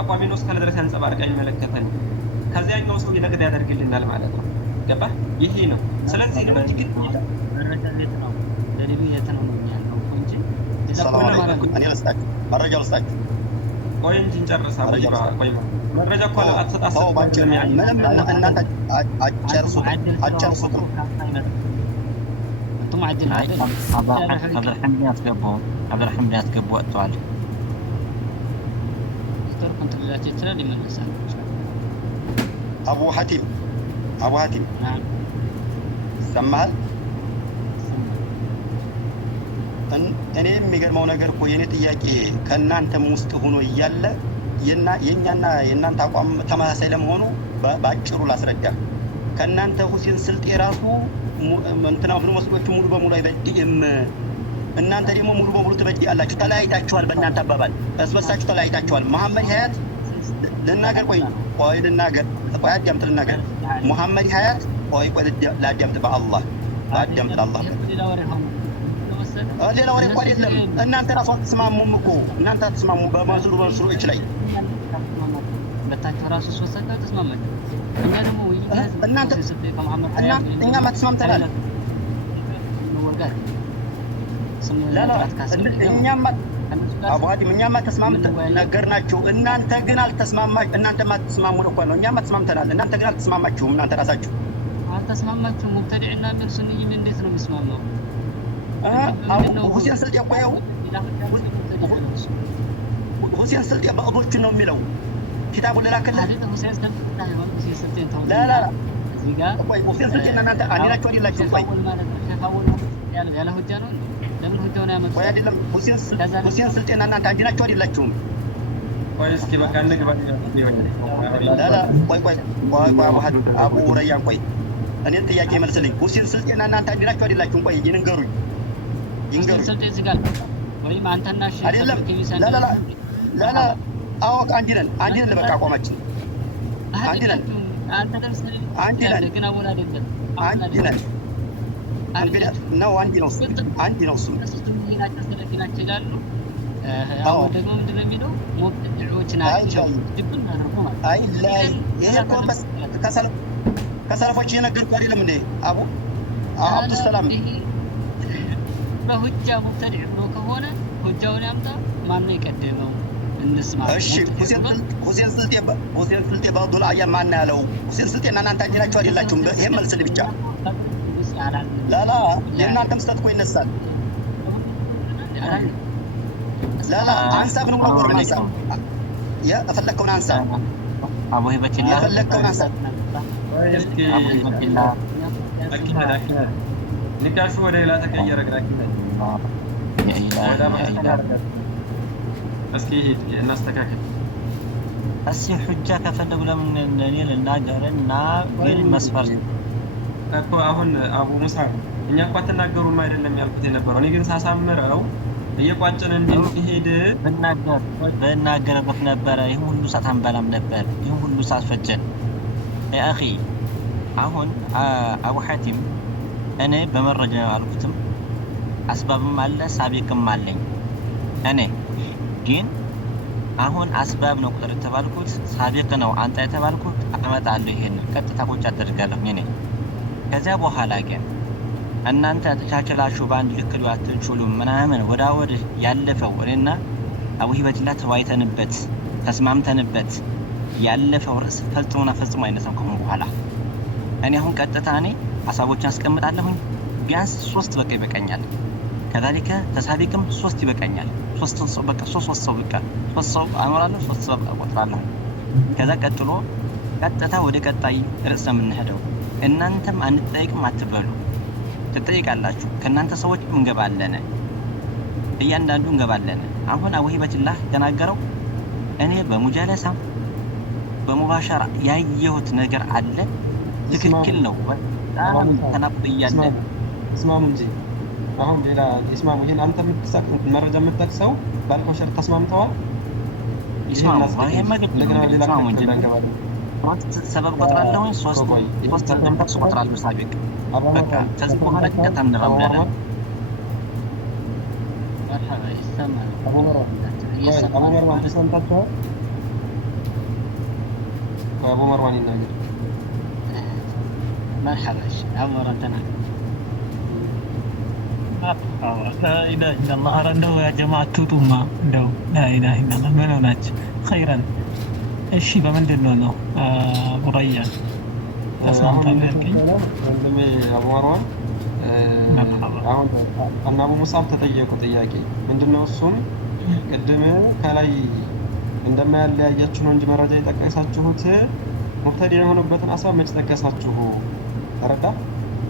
አቋሚ ነው እስካለ ድረስ ያንጸባርቅ፣ አይመለከተንም። ከዚያኛው ሰው ይነቅድ ያደርግልናል ማለት ነው። ገባህ? ይሄ ነው። ስለዚህ ነው እንጂ ግን መረጃ ቤት ነው ለሊሉ የተነው ያለው እንጂ እኔ ልስጣችሁ መረጃ ልስጣችሁ። ቆይ እንጂ እንጨርሳ። ቆይ መረጃ እኮ አትሰጣሰ ምንም እናንተ አጨርሱት። انتم عدل عدل عبد الرحمن ያስገቡ ወጥቷል። ዶክተር ኮንትሮላቸው ይችላል ይመለሳል። አቡ ሐቲም ሰማል። እኔ የሚገርመው ነገር እኮ የኔ ጥያቄ ከእናንተም ውስጥ ሆኖ እያለ የኛና የእናንተ አቋም ተመሳሳይ ለመሆኑ በአጭሩ ላስረዳ። ከእናንተ ሁሴን ስልጤ ራሱ እንትና ብሎ መስሎቹ ሙሉ በሙሉ አይበድም፣ እናንተ ደግሞ ሙሉ በሙሉ ትበድያላችሁ። ተለያይታችኋል። በእናንተ አባባል እስበሳችሁ ተለያይታችኋል። መሐመድ ሀያት ልናገር፣ ቆይ ልናገር፣ ቆይ አዳምጥ ልናገር። መሐመድ ሀያት ቆይ ላዳምጥ በአላህ ላዳምጥ አላህ ሌላ ወሬ እኮ አይደለም። እናንተ ራሱ አትስማሙም እኮ እናንተ አትስማሙ በመዝሩሮች ላይ በታችሁ ራሱ ሶስት ተስማማችሁ። እኛ ደግሞ እናንተ እኛማ ተስማምተናል። እኛማ አቡ ሀዲም እኛማ ተስማምተን ነገርናችሁ። እናንተ ግን እናንተማ አትስማሙን እኮ ነው። እኛማ ተስማምተናል። እናንተ ግን አልተስማማችሁም። እናንተ ራሳችሁ አልተስማማችሁም። ሙብተዲዕና አሚር ሱንይም እንዴት ነው የሚስማማው? ሁሴን ስልጤ እኮ ያው ሁሴን ስልጤ በእዶችን ነው የሚለው ኪታቡን ልላክልህ። ሁሴን ስልጤና እናንተ አንድ ናችሁ አይደላችሁም? ያለ ሁጃ ነው። ለምን ሁጃውን ያመጡ? ቆይ አይደለም ሁሴን ስልጤና እናንተ አንድ ናችሁ አይደላችሁም? ቆይ እስኪ በቃ እንግባ። ቆይ አቡ ረያን ቆይ እኔን ጥያቄ መልስልኝ። ሁሴን ስልጤና እናንተ አንድ ናችሁ አይደላችሁም? ቆይ ይንገሩኝ። ስልጤ እዚህ ጋር ወይም አንተና አይደለም። ላላ አዎ አንድ ነን በቃ አቋማችን አንድ ነን። አንተ ለምሳሌ አንድ ነን ግን አወላ አይደለም አንድ ነን እንግዲህ ነው አንድ ነው እሱ ስለኪናቸው ይላሉ። አሁን ደግሞ ምንድን ነው የሚለው ሙብተዲዖች ናቸው ድብን አድርጎ ማለት አይ ላይ ይሄ እኮ ከሰለፎች የነገርኩህ አይደለም እንዴ አቡ አብዱሰላም በሁጃ ሙብተዲዕ ብሎ ከሆነ ሁጃውን ያምጣ። ማነው የቀደመው? እንስማ። እሺ ሁሴን ስልጤ በአብዱል አያም ማን ያለው? ሁሴን ስልጤና እናንተ አንድ ናችሁ አይደላችሁም? ይሄን መልስልህ ብቻ። ላላ የእናንተም ስህተት እኮ ይነሳል። ላላ አንሳ ብሎ ነበር አንሳ የፈለከውን አንሳ አቡ ሂበቲላ የፈለከውን አንሳ እስኪ ንቃሹ ወደ ሌላ ተቀየረ። እስኪ እናስተካክል። እስኪ ሁጃ ከፈለጉ ለምን እኔ ልናገርና ግን መስፈርት እኮ አሁን አቡ ሙሳ እኛ እኮ አትናገሩም አይደለም ያልኩት የነበረው። እኔ ግን ሳሳምረው እየቋጨን እንድንሄድ ብናገርበት ነበረ። ይህን ሁሉ ሰዓት አንበላም ነበር። ይህን ሁሉ ሰዓት ፈጀን። አኺ አሁን አቡ ሐቲም እኔ በመረጃ አልኩትም፣ አስባብም አለ ሳቢቅም አለኝ። እኔ ግን አሁን አስባብ ነው ቁጥር የተባልኩት፣ ሳቢቅ ነው አንተ የተባልኩት። አመጣለሁ ይሄን ቀጥታ ቁጭ አደርጋለሁ እኔ። ከዚያ በኋላ ግን እናንተ ተቻችላችሁ በአንድ ልክ አትችሉም ምናምን ወዳወድ ያለፈው እኔና አቡ ሂበቲላ ተወያይተንበት ተስማምተንበት ያለፈው ርዕስ ፈጽሞ አይነሳም ከሆነ በኋላ እኔ አሁን ቀጥታ እኔ ሀሳቦችን አስቀምጣለሁኝ። ቢያንስ 3 በቃ ይበቃኛል። ከዛሊከ ተሳቢቅም 3 ይበቃኛል። 3 ሰው በቃ 3 ሰው በቃ 3 ሰው አኖራለሁ፣ 3 ሰው እቆጥራለሁ። ከዛ ቀጥሎ ቀጥታ ወደ ቀጣይ ርዕስ የምንሄደው። እናንተም አንጠይቅም አትበሉ፣ ትጠይቃላችሁ። ከእናንተ ሰዎች እንገባለን፣ እያንዳንዱ እንገባለን። አሁን አቡ ሂበቲላህ ተናገረው። እኔ በሙጃለሳ በሙባሸራ ያየሁት ነገር አለ። ትክክል ነው። በጣም ተናብያለ። እስማሙ እንጂ አሁን ሌላ እስማሙ። ይሄን አንተ የምትሰጥ መረጃ የምትጠቅሰው ባልከው ሸርጥ ተስማምተዋል። ይስማሙ። ይሄ ማለት ነው እንጂ ሰበብ ቆጥራለሁ። 3 ተንፈስ ቆጥራለሁ። ሳቢቅ በቃ ከዚህ በኋላ ቀጥታ እንራምዳለን። መርሐባ ይሰማል። አቡ መርዋን ተሰምታችኋል? አቡ መርዋን ይናገር። መርሐባ አቡ መርዋን ተናገር። ላኢላሀ ኢለላህ። ኧረ እንደው ያ ጀማዓ አትውጡማ እንደው ላኢላሀ ኢለላህ። ምን ሆናችሁ? ኸይረን እሺ። በምንድን ነው ቡረያ ተስማምታል ያልከኝ? ወንድሜ አቡ መርዋን አሁን እና አቡ ሙሳብ ተጠየቁ ጥያቄ ምንድነው? እሱም ቅድም ከላይ እንደማያለያያችሁ ነው እንጂ መረጃ የጠቀሳችሁት ሙብተዲዕ የሆነበትን አሳብ መች ጠቀሳችሁ? ተረዳ?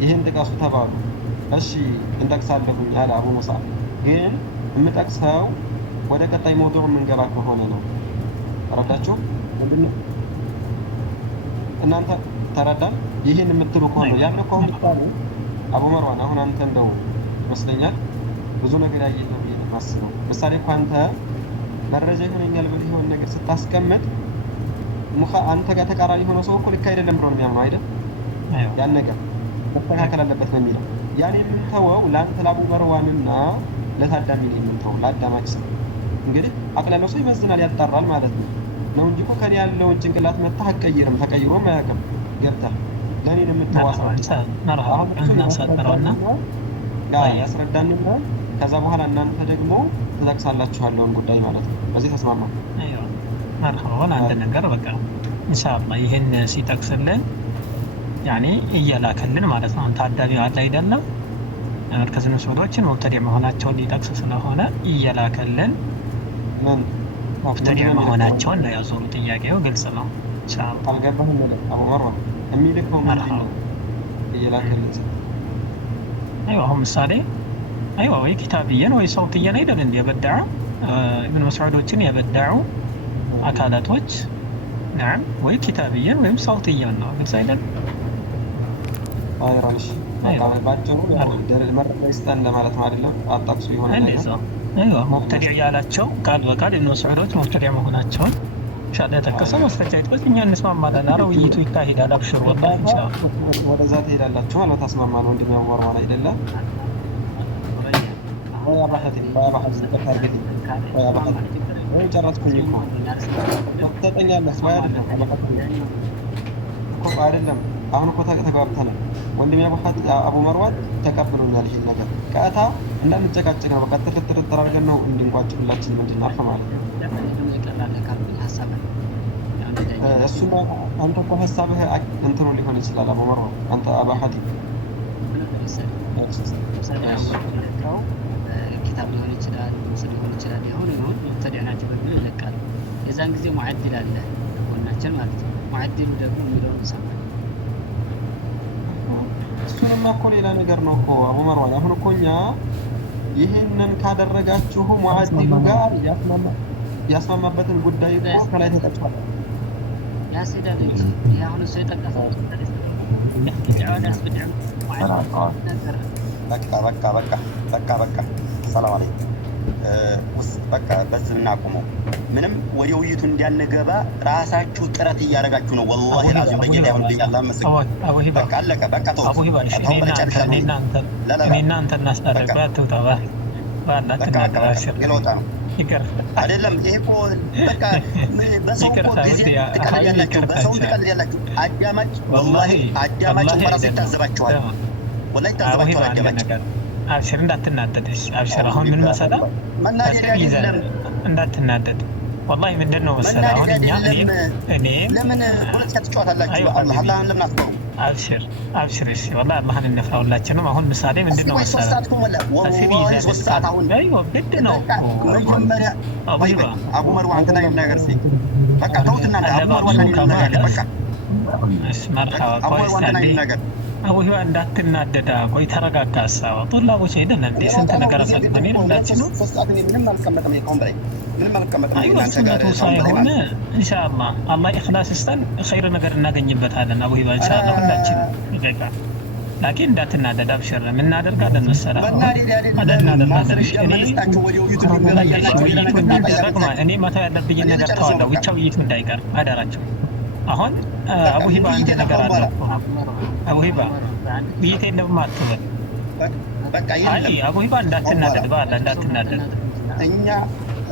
ይህን ጥቀሱ ተባሉ። እሺ እንጠቅሳለሁኝ አለ አቡ ሙሳ። ግን የምጠቅሰው ወደ ቀጣይ መውዱዕ የምንገባ ከሆነ ነው። ተረዳችሁ? ምንድነው እናንተ ተረዳ? ይህን የምትሉ ከሆነ ያን እኮ ምሳሌ አቡ መርዋን አሁን አንተ እንደው ይመስለኛል ብዙ ነገር ያየህ ነው ብዬ የማስበው። ምሳሌ እኮ አንተ መረጃ ይሆነኛል ብለህ የሆነ ነገር ስታስቀምጥ አንተ ጋር ተቃራኒ የሆነ ሰው እኮ ልክ አይደለም ብሎ ነው የሚያምነው አይደል? ያን ነገር መስተካከል አለበት ነው የሚለው። ያን የምንተወው ለአንተ ለአቡ መርዋንና ለታዳሚ ነው የምንተወው፣ ለአዳማጭ ሰው። እንግዲህ አቅል ያለው ሰው ይመዝናል፣ ያጣራል ማለት ነው እንጂ እኮ ከኔ ያለውን ጭንቅላት መታህ አትቀይርም፣ ተቀይሮም አያውቅም። ገብተህ ለእኔ ነው የምትዋሰው። ያስረዳንና ከዛ በኋላ እናንተ ደግሞ ትጠቅሳላችሁ ያለውን ጉዳይ ማለት ነው። በዚህ ተስማማ። መርሐባን አንድ ነገር በቃ ኢንሻአላህ ይህን ሲጠቅስልን ያኔ እየላከልን ማለት ነው። ታዳሚው አለ አይደለም መርከዝ መስዑዶችን ሙብተዲዕ መሆናቸውን ሊጠቅስ ስለሆነ እየላከልን ሙብተዲዕ መሆናቸውን ነው ያዞሩ። ጥያቄው ግልጽ ነው ኢንሻአላህ። አልገባህም? አቡ መርዋ የሚልከው ማለት ነው እየላከልን አሁን ምሳሌ ወይ ኪታብየን ወይ ሰውትየን አይደል እንደ የበደዑ ኢብኑ መስዑዶችን የበደዑ አካላቶች ናም ወይ ኪታብየን ወይም ሰውትየን ነው። ግልጽ አይደል? አይራሽ ባጭሩ መረጃ ይስጠን ለማለት ነው አይደለም። አጣቅሱ ይሆነ ነገር ሙብተዲዕ ያላቸው ቃል በቃል ኢብኑ መስዑዶች ሙብተዲዕ መሆናቸውን ኢንሻአላህ የጠቀሰው ማስረጃ ይጥቆት እኛ እንስማማለን። ኧረ ውይይቱ ይካሄዳል። አብሽር ወላሂ ኢንሻአላህ ወደዛ ትሄዳላችሁ ማለት ተስማማን። ወንድም ያወራው አይደለም ወይ አባህቲ ተካርገቲ ወይ አባህቲ ወይ ጨረስኩኝ እኮ ተጠኛለህ ወይ አይደለም? እኮ አይደለም። አሁን እኮ ተግባብተናል። ወንድም አቡ መርዋን ተቀብሎኛል። ይሄን ነገር ቀጥታ እንዳንጨቃጨቅ ነው። በቃ ጥርጥር አድርገን ነው እንድንቋጭ ሁላችንም እንድናርፍ ማለት ነው። እሱማ አንተ እኮ ሀሳብህ እንትኑ ሊሆን ይችላል። አቡ መርዋ አንተ አባህቲ ኪታብ ሊሆን ይችላል፣ ምስል ሊሆን ይችላል። የሆነ ይሁን ሙብተዲዕ ናቸው በሚል ይለቃል። የዛን ጊዜ ሙዓድል አለ ጎናችን ማለት ነው። ሙዓድሉ ደግሞ የሚለውን ይሰማል። እሱንማ እኮ ሌላ ነገር ነው እኮ አቡ መርዋን። አሁን እኮ እኛ ይህንን ካደረጋችሁ ሙዓድሉ ጋር ያስማማበትን ጉዳይ እኮ ከላይ ተጠቅሷል። ያስሄዳል እንጂ ይሄ አሁን እሱ የጠቀሰው በቃ ሰላም አለይኩም። በቃ በዚህ እናቁመው። ምንም ወደ ውይይቱ እንዳንገባ ራሳችሁ ጥረት እያደረጋችሁ ነው። ወላሂ ላዚም በጌታ ይሁን ብያለሁ። መስክ በቃ አለቀ። በቃ ተው። እኔና አንተ እናስታርቅ። አትውጣ ባላ ገለውጣ ነው አይደለም። ይሄ እኮ በቃ በሰው እኮ ጊዜ ትቀልዳላችሁ፣ በሰው ትቀልዳላችሁ። አዳማጭ ወላሂ አዳማጭ በራሱ ይታዘባችኋል። ወላሂ ይታዘባችኋል አዳማጭ። አብሽር እንዳትናደድሽ። አብሽር አሁን ምን መሰለህ እንዳትናደድ። ወላሂ ምንድን ነው መሰለህ አሁን እኛ እኔ ለምን ፖለቲካ ትጫወታላችሁ? አላህን ለምን አትፈሩ? አብሽር እሺ። ወላሂ አላህን እንፍራ ሁላችንም። አሁን ምሳሌ ምንድን ነው መሰለህ ሶስት ሰዓት አሁን ግድ ነው መጀመሪያ አቡ መርዋ አንተና ነገር ሲ በቃ ተውትና አቡ መርዋ ነገር በቃ መርሐባ ነገር አቡ ህዋ እንዳትናደዳ። ቆይ ተረጋጋ። ሀሳብ ጡላቦች ሄደን እንዴ ስንት ነገር አሳልፈን ሁላችን ነው ምንም አልቀመጥም። ይቆም በላይ ምንም አልቀመጥም። አይወስነቱ ሳይሆን ኢንሻአላህ አላህ ኢኽላስ ይስጠን፣ ኸይር ነገር እናገኝበታለን። አቡ ህዋ ኢንሻአላህ ሁላችን ይገባ። ላኪን እንዳትናደድ አብሽር። ምን እናደርጋለን መሰለህ እኔ መተው ያለብኝን ነገር ተዋለሁ። ብቻ ውይይቱ እንዳይቀር አደራቸው። አሁን አቡ ሂባ አንድ ነገር አለ። አቡ ሂባ ውይይት የለም አትበል። አይ አቡ ሂባ እንዳትናደድ፣ በአላ እንዳትናደድ። እኛ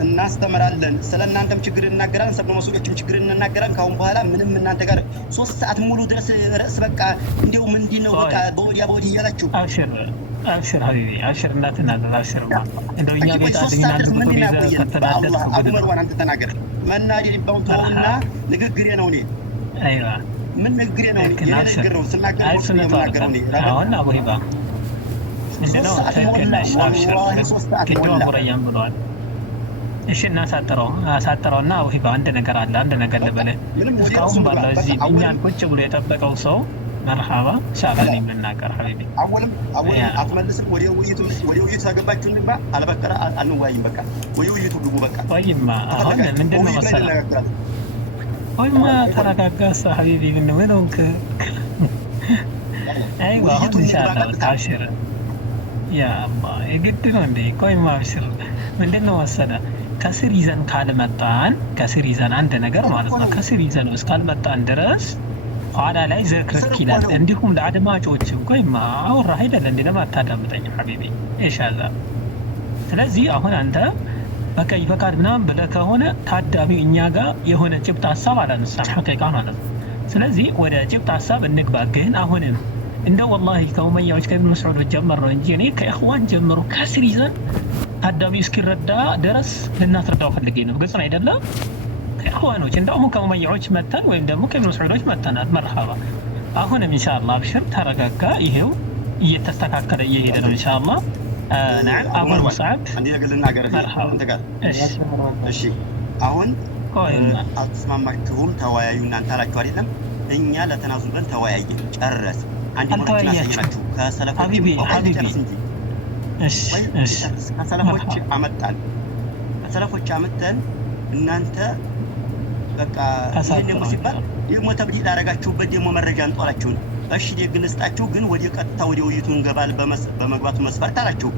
እናስተምራለን፣ ስለ እናንተም ችግር እናገራለን፣ ሰብነ መስዑዶችም ችግር እናገራለን። ካሁን በኋላ ምንም እናንተ ጋር 3 ሰዓት ሙሉ ድረስ ርዕስ በቃ እንዲሁ ምንድን ነው በቃ በወዲያ በወዲህ እያላችሁ አብሽር ሀቢቢ አብሽር፣ እንዳትናደድ አብሽር። እንደው እኛ ቤት አድኛለሁ ቁጥር ይዘህ ከተናደድክ አቡ መርዋን አንተ ተናገር። መናደድ ይባውን ተውና ንግግሬ ነው እኔ አይዋ ምን ንግግሬ ነው እኔ ንግግር ነው ስናገር ነው የምናገረው እኔ አሁን አቡ ሂባ እንደው ተከላሽ አብሽር ግድ አቡረያም ብለዋል። እሺ እናሳጥረውና አቡ ሂባ አንድ ነገር አለ። አንድ ነገር ልበልህ። እስካሁን ባለው እዚህ እኛን ቁጭ ብሎ የጠበቀው ሰው መርሐባ ሻላል የምናገር ሀቢቢ አወልም አትመልስም። ወደ ውይይቱ ተገባችሁ እንባ አልበቀረ አንወያይም። በቃ ወደ ውይይቱ ግቡ። በቃ ወይማ አሁን ምንድን ነው መሰለህ ወይማ ተረጋጋስ ሀቢቢ ምን ነው አይዋ አሁን ኢንሻአላህ አብሽር ያ አላህ የግድ ነው እንዴ? ቆይማ አብሽር ምንድን ነው መሰለህ ከስር ይዘን ካልመጣን ከስር ይዘን አንድ ነገር ማለት ነው ከስር ይዘን እስካልመጣን ድረስ ኋላ ላይ ዝርክርክ ይላል። እንዲሁም ለአድማጮችም ቆይማ አወራህ አይደል እንዴ ለማታዳምጠኝ ሐቢቢ ኢንሻአላ። ስለዚህ አሁን አንተ በቀይ ፈቃድ ምናምን ብለህ ከሆነ ታዳሚው እኛ ጋር የሆነ ጭብጥ ሀሳብ አላነሳም ሐቂቃ ማለት ነው። ስለዚህ ወደ ጭብጥ ሀሳብ እንግባ። ግን አሁንም እንደው ወላሂ ከኡመያዎች ከኢብኑ መስዑድ ጀመር ነው እንጂ እኔ ከኢኽዋን ጀምሮ ከስር ይዘን ታዳሚው እስኪረዳ ድረስ ልናስረዳው ፈልጌ ነው። ግልጽ ነው አይደለም? ከኢኽዋኖች እንደው አሁን ከኡመያዎች መተን ወይም ደግሞ ከኢብኑ መስዑዶች መተናል። መርሐባ። አሁንም ኢንሻአላህ አብሽር ተረጋጋ። ይሄው እየተስተካከለ እየሄደ ነው ኢንሻአላህ። نعم أبو مصعب عندي قلنا قرفي أنت قال إيش አሁን አትስማማችሁም ተወያዩና አንተ አላችሁ አይደለም እኛ ለተናዙል ብለን ተወያየን ጨረስ አንድ ሞራችን አሳየናችሁ ከሰለፎች ሐቢቢ እሺ ከሰለፎች አመጣን እናንተ በቃ ይሄን ደግሞ ሲባል ደግሞ ተብዲል አደረጋችሁበት ደግሞ መረጃ አንጧላችሁን እሺ ደግንስጣችሁ ግን ወደ ቀጥታ ወደ ውይይቱ እንገባል በመግባቱ መስፈርት አላችሁ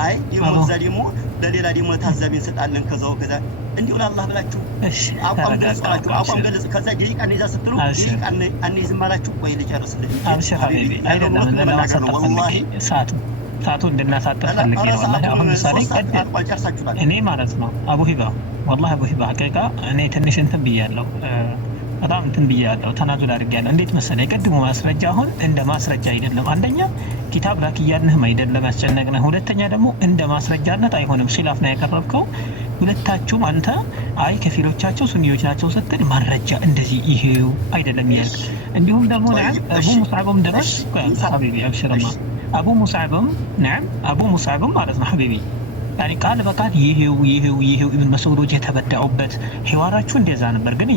አይ ደግሞ እዛ ደግሞ ለሌላ ደግሞ ታዛቢ እንሰጣለን ከዛው ከዛ እንዲሁ ለአላህ ብላችሁ አቋም ገለጻችሁ አቋም ገለጽ ከዛ ደቂቃ ነዛ ስትሉ ደቂቃ አንይዝም አላችሁ ወይ ልጨርስልኝ አብሽር ሐቢቢ አይደለም ለማሳጠር ወላሂ ሰዓቱ እንድናሳጠር ፈልጌ ነው ወላሂ አሁን ምሳሌ እኔ ማለት ነው አቡ ሂባ ወላሂ አቡ ሂባ ሐቂቃ እኔ ትንሽ እንትን ብያለሁ በጣም እንትን ብያለሁ ተናዙል አድርጌያለሁ እንዴት መሰለህ የቀድሞ ማስረጃ አሁን እንደ ማስረጃ አይደለም አንደኛ ኪታብ ላክ እያልንህም አይደለም ያስጨነቅነህ ሁለተኛ ደግሞ እንደ ማስረጃነት አይሆንም ኺላፍ ነው ያቀረብከው ሁለታችሁም አንተ አይ ከፊሎቻቸው ሱኒዎች ናቸው ስትል ማረጃ እንደዚህ ይሄው አይደለም ያልክ እንዲሁም ደግሞ አቡ ሙስዓብም ድረስ ሐቢቢ አብሽርማ አቡ ሙስዓብም نعم አቡ ሙስዓብም ማለት ነው ሐቢቢ يعني ቃል በቃል ይሄው ኢብኑ መስዑዶች የተበዳኡበት ሒዋራችሁ እንደዛ ነበር ግን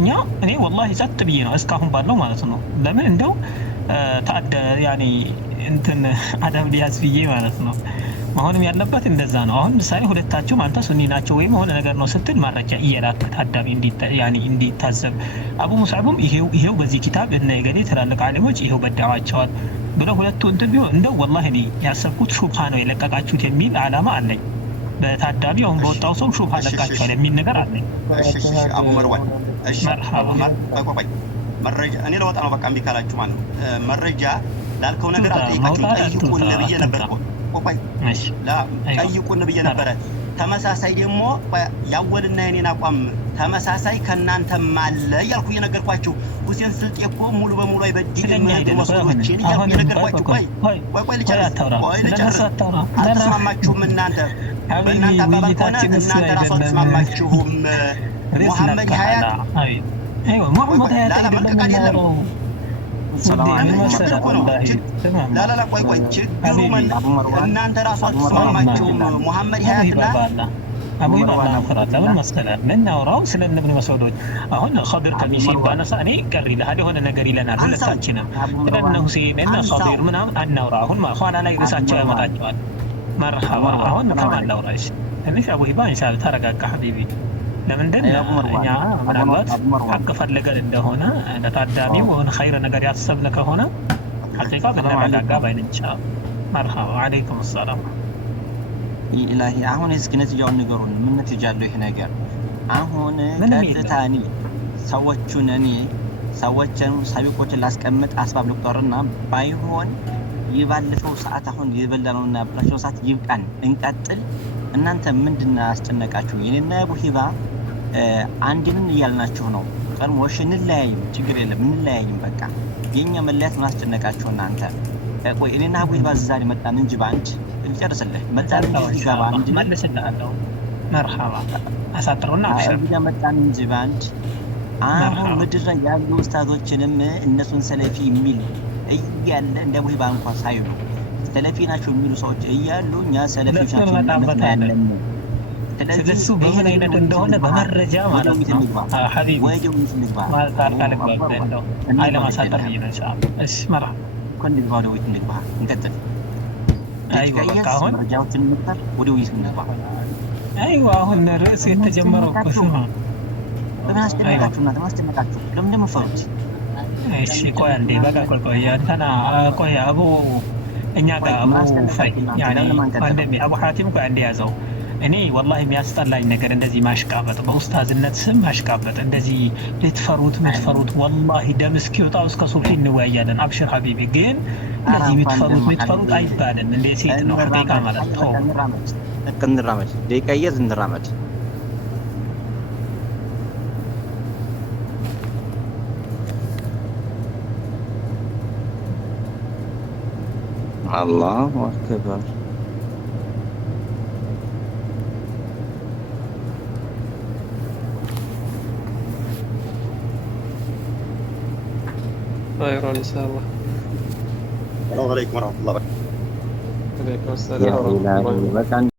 እኔ ወላሂ ጸጥ ብዬ ነው እስካሁን ባለው ማለት ነው ለምን እንደው ታደ ያኒ እንትን አዳም ሊያዝ ብዬ ማለት ነው መሆንም ያለበት እንደዛ ነው አሁን ምሳሌ ሁለታችሁም አንተ ሱኒ ናቸው ወይም ሆነ ነገር ነው ስትል ማረጃ እየላክ ታዳሚ እንዲታዘብ አቡ ሙስዓብም ይሄው በዚህ ኪታብ እነ የገሌ ትላልቅ ዓሊሞች ይሄው በዳዋቸዋል ብለው ሁለቱ እንትን ቢሆን እንደው ወላሂ እኔ ያሰብኩት ሹብሃ ነው የለቀቃችሁት የሚል ዓላማ አለኝ በታዳሚ አሁን በወጣው ሰው ሹብሃ ለቃቸዋል የሚል ነገር አለኝ እሺ አቡ መርዋን እሺ ቆይ መረጃ እኔ ለወጣ ነው በቃ እንቢካላችሁ ማለት ነው መረጃ ላልከው ነገር አጠይቃችሁ ጠይቁን ነብዬ ነበር ቆይ እሺ ላ ጠይቁን ነብዬ ነበር ተመሳሳይ ደግሞ ያወልና የኔን አቋም ተመሳሳይ ከናንተም አለ ያልኩ የነገርኳችሁ ሁሴን ስልጤ እኮ ሙሉ በሙሉ አይበድልም መስሎችን የነገርኳችሁ ቆይ ልጨርስ አትስማማችሁም እናንተ በእናንተ አባባል ከሆነ እናንተ ራሱ አትስማማችሁም ሙሐመድ ሀያት ايوه محمد هيات لا መልቀቅ የለም لا ቆይ ችግሩ እናንተ ራሱ አትስማማችሁም ሙሐመድ ሀያትና አቡ ይባላ ፈራታ ለምን መስከላል ምናወራው ስለ ኢብኑ መስዑዶች አሁን ኸድር ከሚሲ ባነሳ እኔ ቀሪ ለሃደ ሆነ ነገር ይለናል ሁለታችንም ስለነ ሁሴን እና ኸድር ምናምን አናውራ አሁን ኋላ ላይ ርሳቸው ያመጣቸዋል መርሐባ አሁን ከማን ላውራሽ ትንሽ አቡ ይባ ኢንሻአላህ ተረጋጋ ሐቢቢ ለምንድን እኛ ምናልባት ሐቅ ፈልገን እንደሆነ ለታዳሚው ሆነ ኸይር ነገር ያሰብን ከሆነ ሐቂቃ ብንረጋጋ ባይንቻ መርሐባ ወአለይኩም ሰላም ኢላሂ አሁን እስኪ ነትጃውን ንገሩን ምን ነትጃለው ይሄ ነገር አሁን ቀጥታኒ ሰዎችን ሳቢቆችን ላስቀምጥ አስባብ ልቁጠርና ባይሆን ይባልፈው ሰዓት አሁን የበላነውና ብላሽው ሰዓት ይብቃን እንቀጥል እናንተ ምንድነው አስጨነቃችሁ የኔና አቡ ሂባ አንድን ያልናችሁ ነው ቀርሞሽ እንለያይም ችግር የለም እንለያይም በቃ የኛ መለያት ምን አስጨነቃችሁ እናንተ ቆይ እኔና አቡ ሂባ ዛሬ መጣን እንጂ ባንድ ልጨርስልህ መጣን እንጂ ባንድ መልስልሃለሁ መርሐባ አሳጥሩና አብሽር መጣን እንጂ ባንድ አሁን ምድር ላይ ያሉ ኡስታዞችንም እነሱን ሰለፊ የሚል እያለ እንደ አቡ ሂባ እንኳን ሳይሉ ሰለፊ ናቸው የሚሉ ሰዎች እያሉ እኛ ሰለፊዎች ናቸው እንላለን ስለሱ በምን አይነት እንደሆነ በመረጃ ማለት ነው ሐቢቢ ወይም እንግባ ማለት አልፈልግም እንደው አይለ ማሳጠር ይነሳል እሺ መራ ኮንዲ ባዶ ወይት እንግባ እንቀጥል አይዋ በቃ አሁን መረጃዎችን እንጠር ወደ ወይስ እንግባ አይዋ አሁን ርዕስ የተጀመረው እኮ ስማ በማስጨነቃችሁና ተማስጨነቃችሁ ለምን ደምፈሩት እሺ ቆይ አንዴ በቃ ቆይ አንተና ቆይ አቡ እኛ ጋር አቡ ፈይ ያኔ ወንድሜ አቡ ሐቲም ቆይ አንዴ ያዘው እኔ ወላሂ የሚያስጠላኝ ነገር እንደዚህ ማሽቃበጥ፣ በኡስታዝነት ስም ማሽቃበጥ፣ እንደዚህ ልትፈሩት የምትፈሩት ወላሂ ደም እስኪወጣው እስከ ሱብሒ እንወያያለን። አብሽር ሀቢቢ። ግን እንደዚህ የምትፈሩት አይባልም። እንደ ሴት ነው ሐቂቃ ማለት ነው። እንራመድ፣ ደቂቃ እየዝ እንራመድ። አላሁ አክበር። خير إن شاء الله. السلام عليكم ورحمة الله وبركاته. عليكم يا السلام ورحمة الله إلهي وبركاته. بس